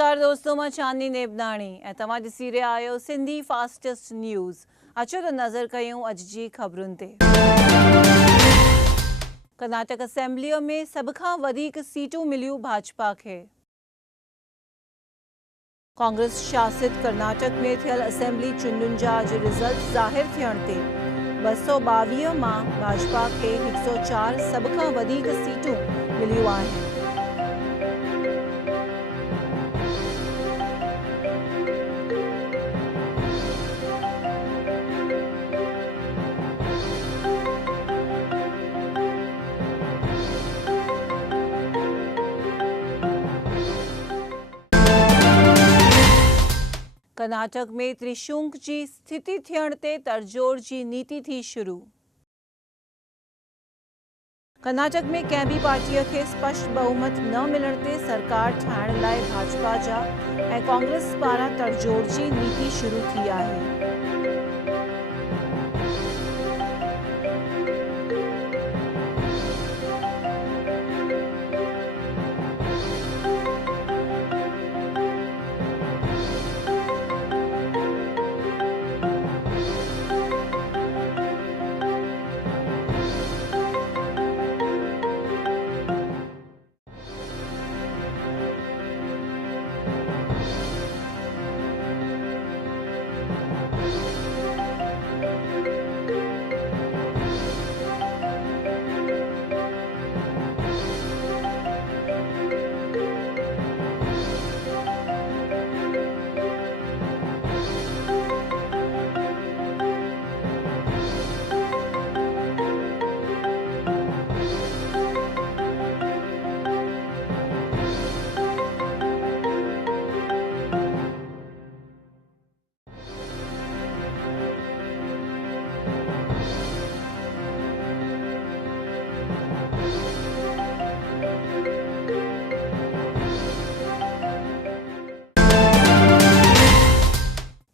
नमस्कार दोस्तों, मां चांदनी नेबनाणी ऐं तव्हां ॾिसी रहिया आहियो सिंधी फास्टेस्ट न्यूज़। अचो त नज़र कयूं अॼु जी ख़बरुनि ते। कर्नाटक असेंबलीअ में सभ खां वधीक सीटूं मिलियूं भाजपा खे। कांग्रेस शासित कर्नाटक में थियल असेंबली चूंडुनि जा अॼु रिज़ल्ट ज़ाहिर थियण ते 222 मां भाजपा खे 104 सभ खां वधीक सीटूं मिलियूं आहिनि। कर्नाटक में त्रिशंकु जी स्थिति थियण ते तड़जोड़ जी नीति थी शुरू। कर्नाटक में कंहिं बि पार्टीअ खे स्पष्ट बहुमत न मिलण ते सरकार ठाहिण लाइ भाजपा जा ऐं कांग्रेस पारां तड़जोड़ जी नीति शुरू थी आहे।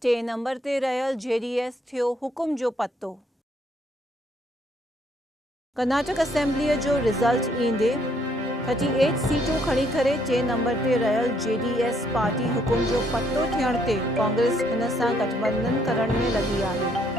टे नंबर ते रहियल JDS थियो हुकुम जो पत्तो। कर्नाटक असेंबलीअ जो रिज़ल्ट ईंदे 38 सीटूं खणी करे टे नंबर ते रहियल JDS पार्टी हुकुम जो पत्तो थियण ते कांग्रेस हुन सां गठबंधन करण में लगी आहे।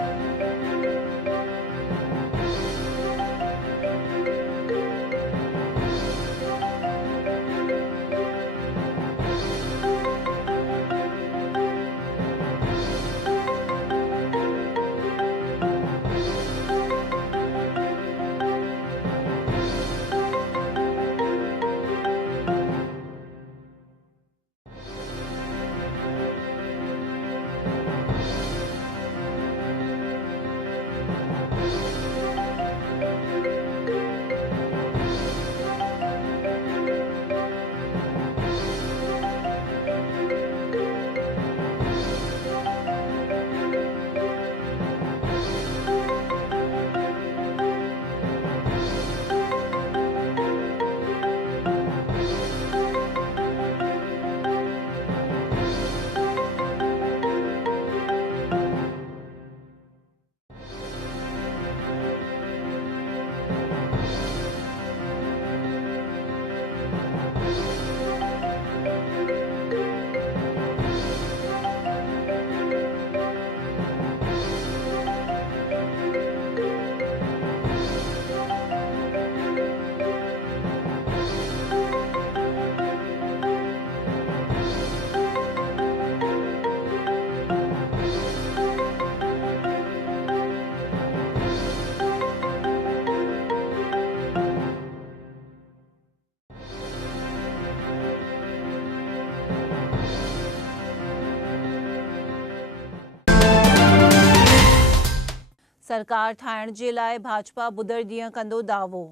सरकार ठाहिण जे लाइ भाजपा बुधर ॾींहुं कंदो दावो।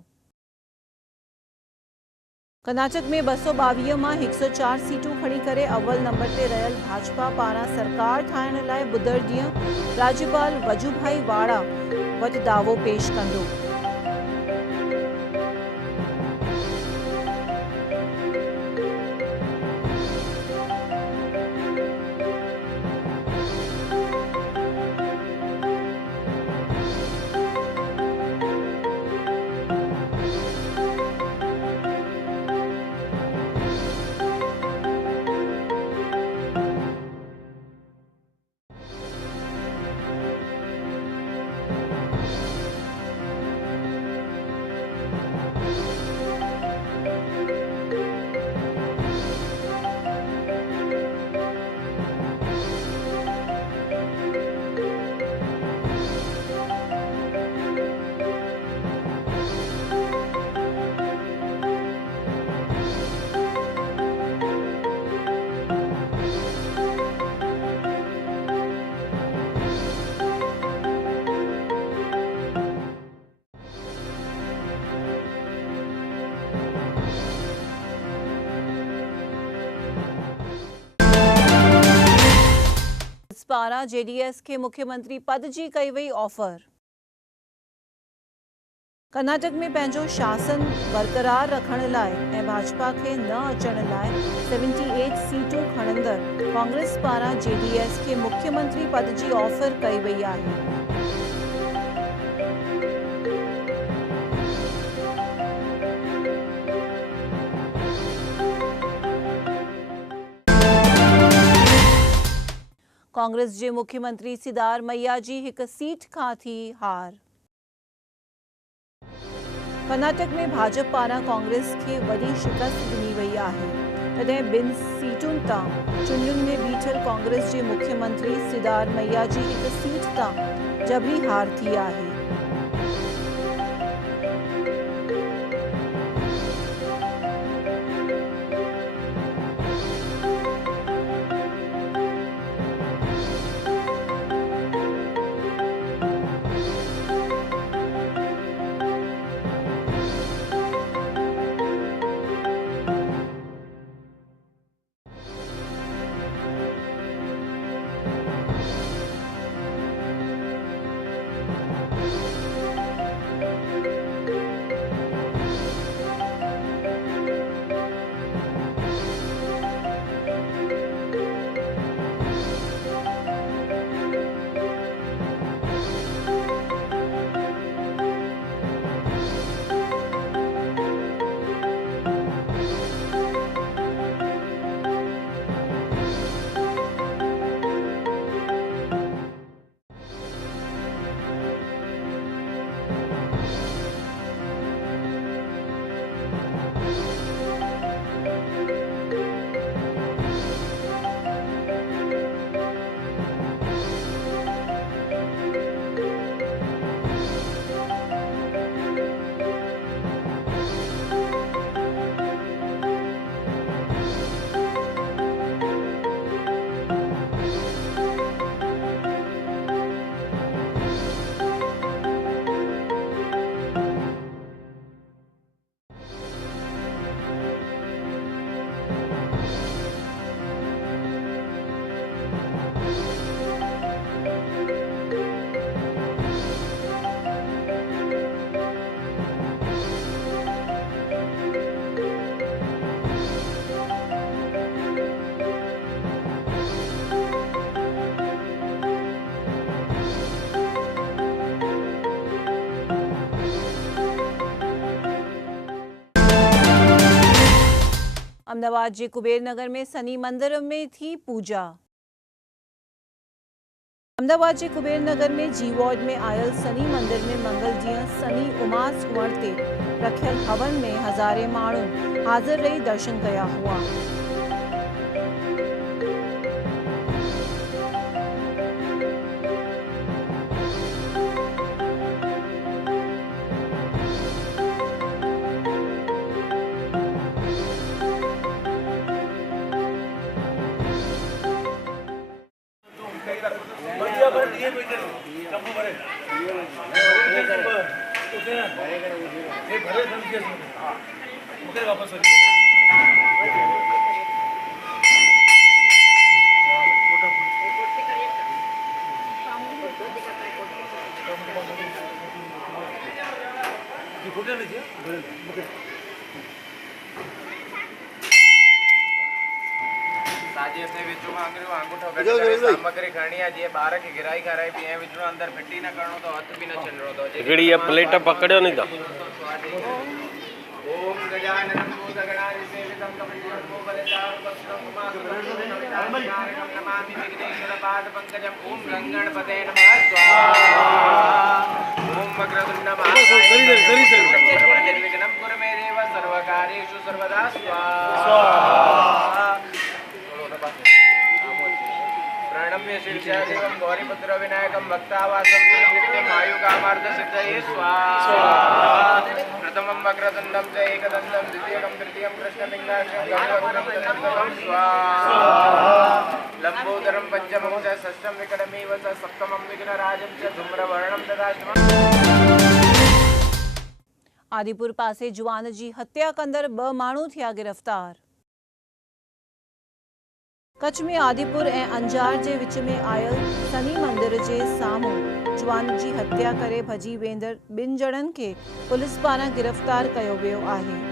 कर्नाटक में 222 मां 104 सीटूं खणी करे अव्वल नंबर ते रहियल भाजपा पारां सरकार ठाहिण लाइ बुधर ॾींहुं राज्यपाल वजूभाई वाड़ा वटि दावो पेश कंदो। पारां जेडीएस के मुख्यमंत्री पद जी कई वई ऑफर। कर्नाटक में पंहिंजो शासन बरक़रार रखण लाइ ऐं भाजपा के न अचण लाइ 78 सीटूं खणंदड़ कांग्रेस पारां जेडीएस के मुख्यमंत्री पद जी ऑफर कई वई आहे। कांग्रेस जे मुख्यमंत्री सिद्धारमैया जी हिक सीट खां थी हार। कर्नाटक में भाजपा पारां कांग्रेस के वॾी शिकस्त ॾिनी वई आहे। तॾहिं ॿिनि सीटुनि तां चूंडियुनि में बीठल कांग्रेस जे मुख्यमंत्री सिद्धारमैया जी हिक सीट तां जबरी हार थी आहे। अहमदाबाद जे कुबेर नगर में शनि मंदिर में थी पूजा। अहमदाबाद जे कुबेर नगर में जी वार्ड में आयल शनि मंदिर में मंगल ॾींहुं शनि उमास कुंवर ते रखियल हवन में हज़ारे माण्हुनि हाज़िर रही दर्शन कया हुआ। सामग्री खणी है जी बार की गिराई कराई भी है विचड़ो अंदर फिटी न करणो तो हाथ भी न चलरो तो हिकिड़ी ये प्लेट पकड़ियो नहीं था। ओम गजाननं भूतगणानि सेवितं कपिलवस्तु बलचारुपत्रं उमासुतं नमामि विघ्नेश्वरपादपङ्कजम् ओम गङ्गणपते नमः स्वाहा ओम मकरतुण्ड महाकाय निर्विघ्नं कुरु मे देव सर्वकार्येषु सर्वदा स्वाहा प्रणम्य शीर्षादेवं गौरीपुत्र विनायकं भक्तावासं नित्यं आयुकामार्थ सिद्धये स्वाहा प्रथमं वक्रतुण्डं च एकदन्तं द्वितीयं तृतीयं कृष्णलिङ्गाक्षं गणपतिं स्वाहा लंबोदरं पंचमं च षष्ठं विकटमेव च सप्तमं विघ्नराजं च धूम्रवर्णं ददाशमं। आदिपुर पासे जुवान जी हत्या कंदड़ 2 माण्हू थिया गिरफ़्तार। कच्छ में आदिपुर ऐं अंजार जे विच में आयल शनि मंदिर जे साम्हूं जुवान जी हत्या करे भॼी वेंदड़ ॿिनि ॼणनि खे पुलिस पारां गिरफ़्तार कयो वियो आहे।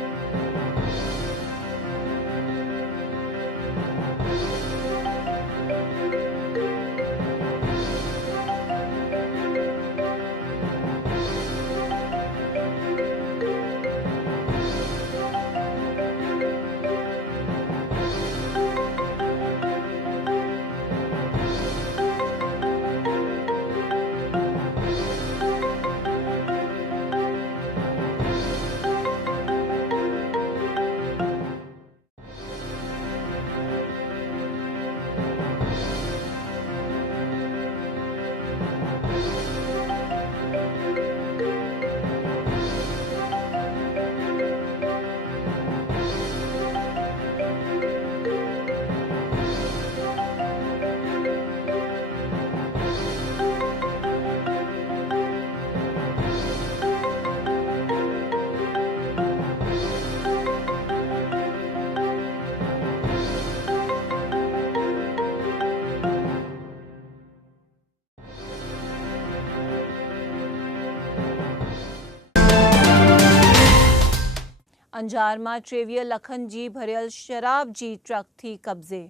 अंजार में 23 लखन जी भरियल शराब जी ट्रक थी कब्जे।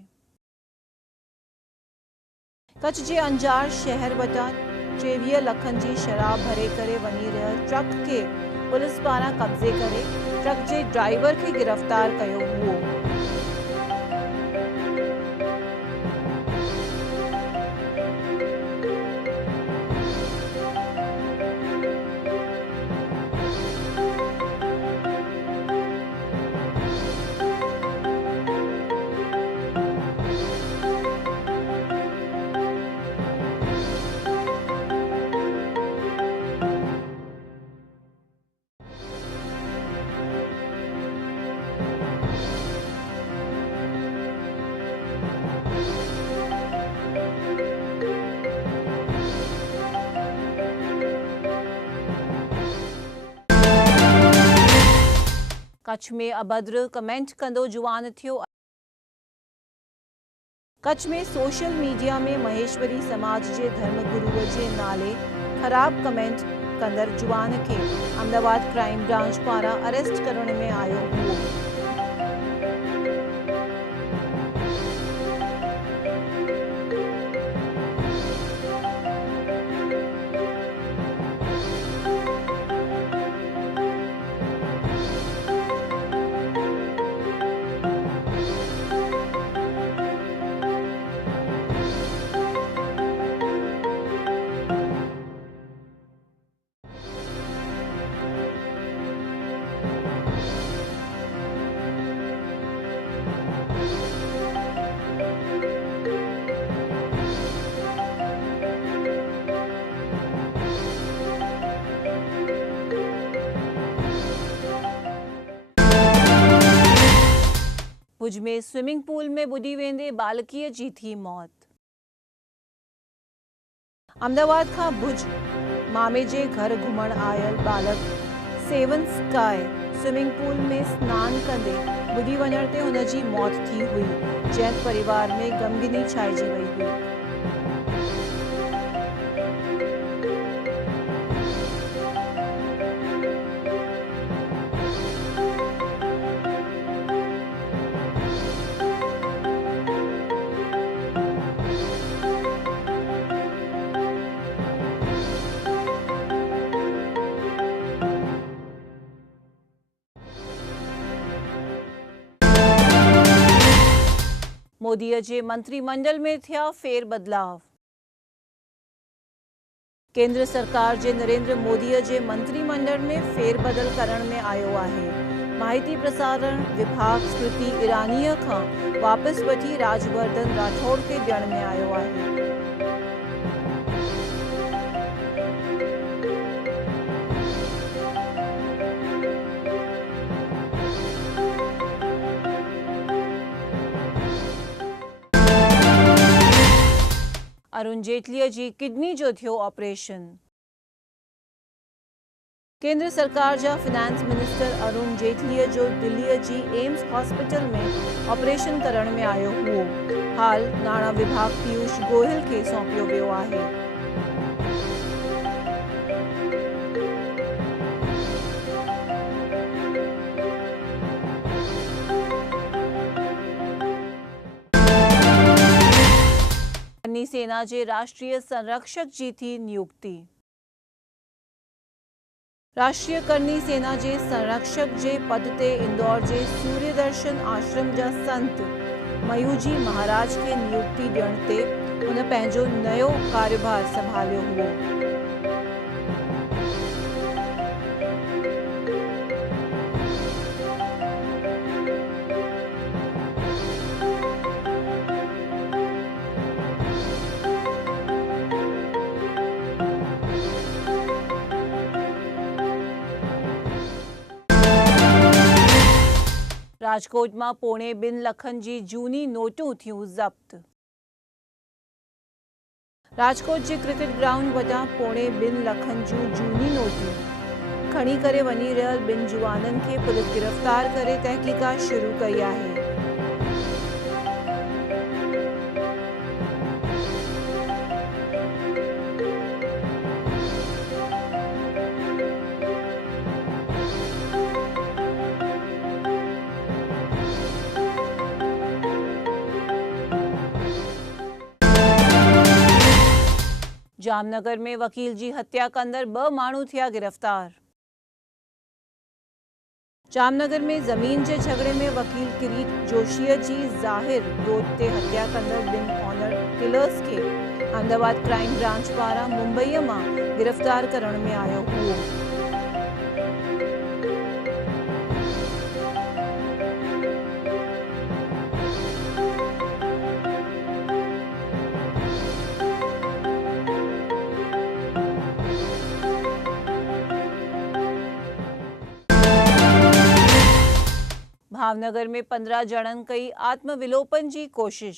कच्छ जे अंजार शहर वटां 23 लखन जी शराब भरे करे वनी रहियल ट्रक के पुलिस पारां कब्जे करे ट्रक जे ड्राइवर के गिरफ्तार कयो हुओ। कच्छ में अभद्र कमेंट कंदो जुवान थियो। कच्छ में सोशल मीडिया में महेश्वरी समाज जे धर्मगुरुअ जे नाले खराब कमेंट कंदड़ जुवान के अहमदाबाद क्राइम ब्रांच पारां अरेस्ट करण में आयो हुओ। भुज में स्विमिंग पूल में बुडी वेंदे बालकीअ जी थी मौत। अहमदाबाद खां भुज मामे जे घर घुमण आयल बालक सेवन स्काई स्विमिंग पूल में स्नान कंदे बुडी वञण ते हुन जी मौत थी हुई, जंहिं परिवार में गमगीनी छाइजी वई हुई। मोदीअ जे मंत्रिमंडल में थिया फेर बदलाव। केंद्र सरकार जे नरेंद्र मोदीअ जे मंत्रिमंडल में फेरबदल करण में आयो आहे। माहिती प्रसारण विभाग स्मृति ईरानीअ खां वापसि वठी राजवर्धन राठौड़ खे ॾियण में आयो आहे। अरुण जेटलीअ जी किडनी जो थियो ऑपरेशन। केंद्र सरकार जा फिनांस मिनिस्टर अरुण जेटलीअ जो दिल्लीअ जी एम्स हॉस्पिटल में ऑपरेशन करण में आयो हुओ। हाल नाणा विभाग पीयूष गोयल खे सौंपियो वियो आहे। करनी सेना जे राष्ट्रीय संरक्षक जी थी नियुक्ति। राष्ट्रीय करनी सेना जे संरक्षक जे पद ते इंदौर जे सूर्यदर्शन आश्रम जा संत मयूजी महाराज के नियुक्ति ॾियण ते उन पंहिंजो नयो कार्यभार संभालियो हुओ। राजकोट में पौने 2 लखन जी जूनी नोटूं थियूं ज़ब्त। राजकोट जे क्रिकेट ग्राउंड वटां पौने 2 लखन जूं जूनी नोटूं खणी करे वञी रहियल 2 जुआननि खे पुलिस गिरफ़्तार करे तहक़ीक़ात शुरू कई आहे। जामनगर में वकील जी हत्या कंदड़ 2 माण्हू थिया गिरफ्तार। जामनगर में जमीन के झगड़े में वकील किरीट जोशीअ जी ज़ाहिर रोड ते हत्या कंदड़ 2 ऑनर किलर्स के अहमदाबाद क्राइम ब्रांच पारा मुंबई में गिरफ्तार करण में आयो हुओ। भावनगर में 15 जणन कई आत्मविलोपन की कोशिश।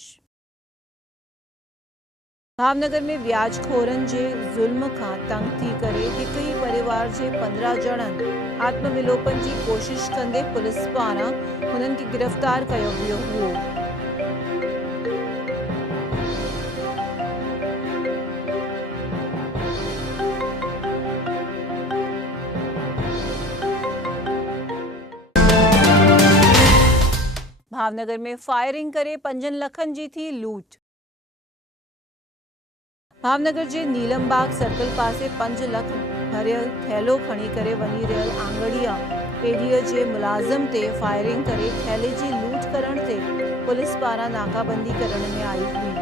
भावनगर में व्याजखोरन के जुल्म का तंग थी करे एक ही परिवार के 15 जणन आत्मविलोपन की कोशिश कंदे पुलिस पारा उन्हनि खे गिरफ्तार कयो वियो हुओ। भावनगर में फायरिंग करे 5 लखन जी थी लूट। भावनगर के नीलमबाग सर्कल पासे 5 लख भरियल थैलो खणी करे वनी रहियल आंगड़िया पेढ़ीअ जे मुलाजिम ते फायरिंग करे थैले जी लूट करण ते पुलिस पारा नाकाबंदी करण में आई हुई।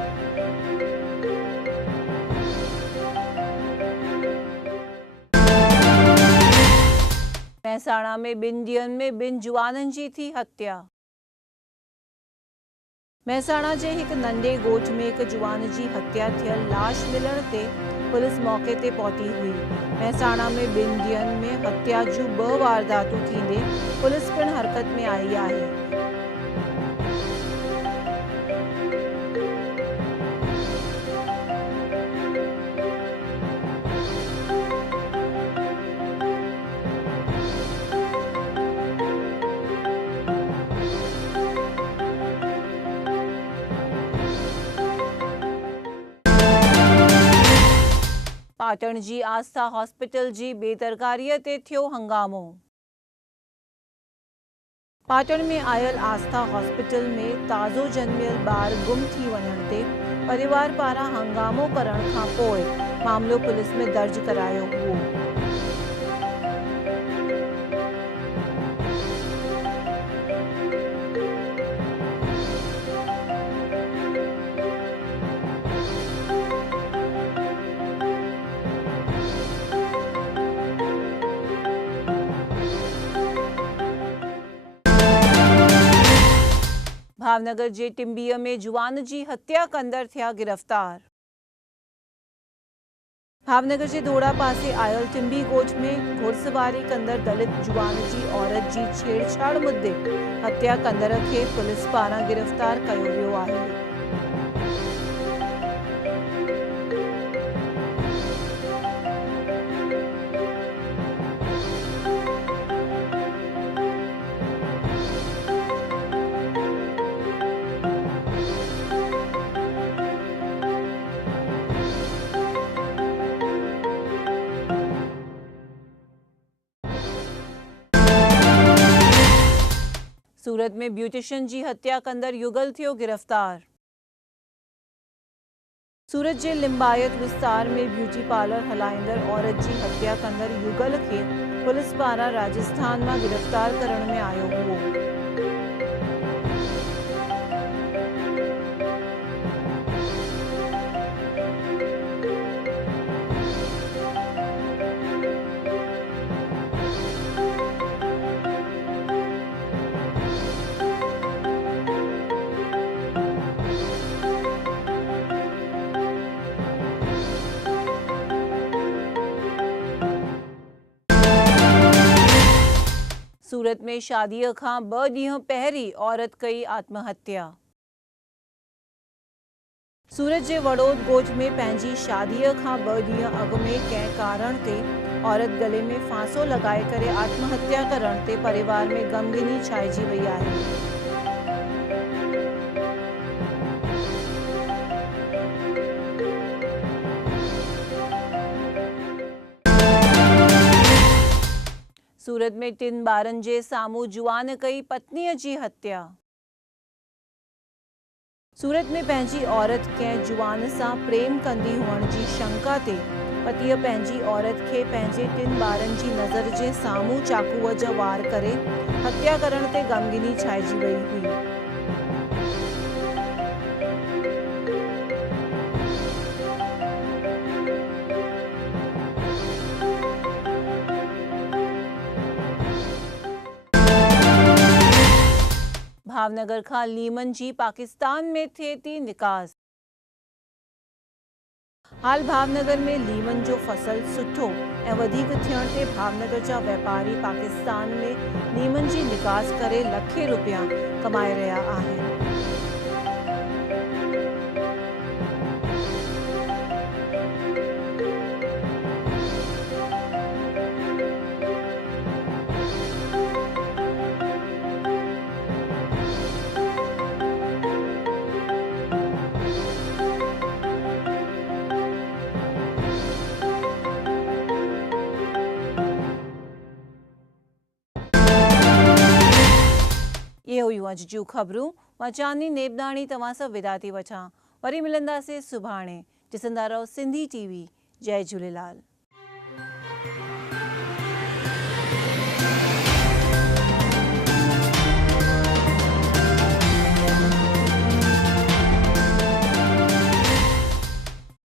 महसाणा में 2 ॾींहनि में 2 जुआननि जी थी हत्या। महसाणा के एक नंढे गोठ में एक जुआन की हत्या थियल लाश मिलण ते पुलिस मौके ते पहुती हुई। महसाणा में 2 ॾींहनि में हत्या जूं 2 वारदातूं थींदे पुलिस पिण हरकत में आई आहे। पाटण जी आस्था हॉस्पिटल जी बेदरकारीअ ते थियो हंगामो। पाटण में आयल आस्था हॉस्पिटल में ताज़ो जन्मियल ॿार गुम थी वञण ते परिवार पारां हंगामो करण खां पोइ मामलो पुलिस में दर्ज करायो हुओ। भावनगर जे टिंबीअ में जुआन जी हत्या कंदड़ थिया गिरफ्तार। भावनगर के धोड़ा पासे आयल टिंबी गोठ में घुड़सवारी कंदड़ दलित जुआन जी औरत जी छेड़छाड़ मुद्दे हत्या कंदड़ के पुलिस पारां गिरफ्तार कयो वियो आहे। सूरत में ब्यूटिशियन जी हत्या कंदड़ युगल थियो गिरफ़्तार। सूरत जे लिंबायत विस्तार में ब्यूटी पार्लर हलाईंदड़ औरत जी हत्या कंदड़ युगल खे पुलिस पारां राजस्थान में गिरफ़्तार करण में आयो हुओ। सूरत में शादीअ खां 2 ॾींहं पहिरीं औरत कई आत्महत्या। सूरत जे वड़ोद ॻोठ में पंहिंजी शादीअ खां 2 ॾींहं अॻु में कंहिं कारण ते औरत गले में फांसो लॻाए करे आत्महत्या करण ते परिवार में ग़मगीनी छाइजी वई आहे। सूरत में 3 ॿारनि जे साम्हूं जुआन कई पत्नीअ जी हत्या। सूरत में पंहिंजी औरत कंहिं जुआन सां प्रेम कंदी हुअण जी शंका ते पतीअ पंहिंजी औरत खे पंहिंजे 3 ॿारनि जी नज़र जे साम्हूं चाकूअ जा वार करे हत्या करण ते ग़मगीनी छाइजी वई हुई। भावनगर खां लीमन जी पाकिस्तान में थिए थी निकास। हाल भावनगर में लीमन जो फसल सुठो ऐं वधीक थियण ते भावनगर जा वापारी पाकिस्तान में लीमन जी निकास करे लखे रुपया कमाए रहिया आहिनि। ये हुयूं अॼु जूं ख़बरूं। मां चांदनी नेबदाणी तव्हां सां विदा थी वठां। वरी मिलंदासीं सुभाणे। ॾिसंदा रहो सिंधी टीवी। जय झूलेलाल।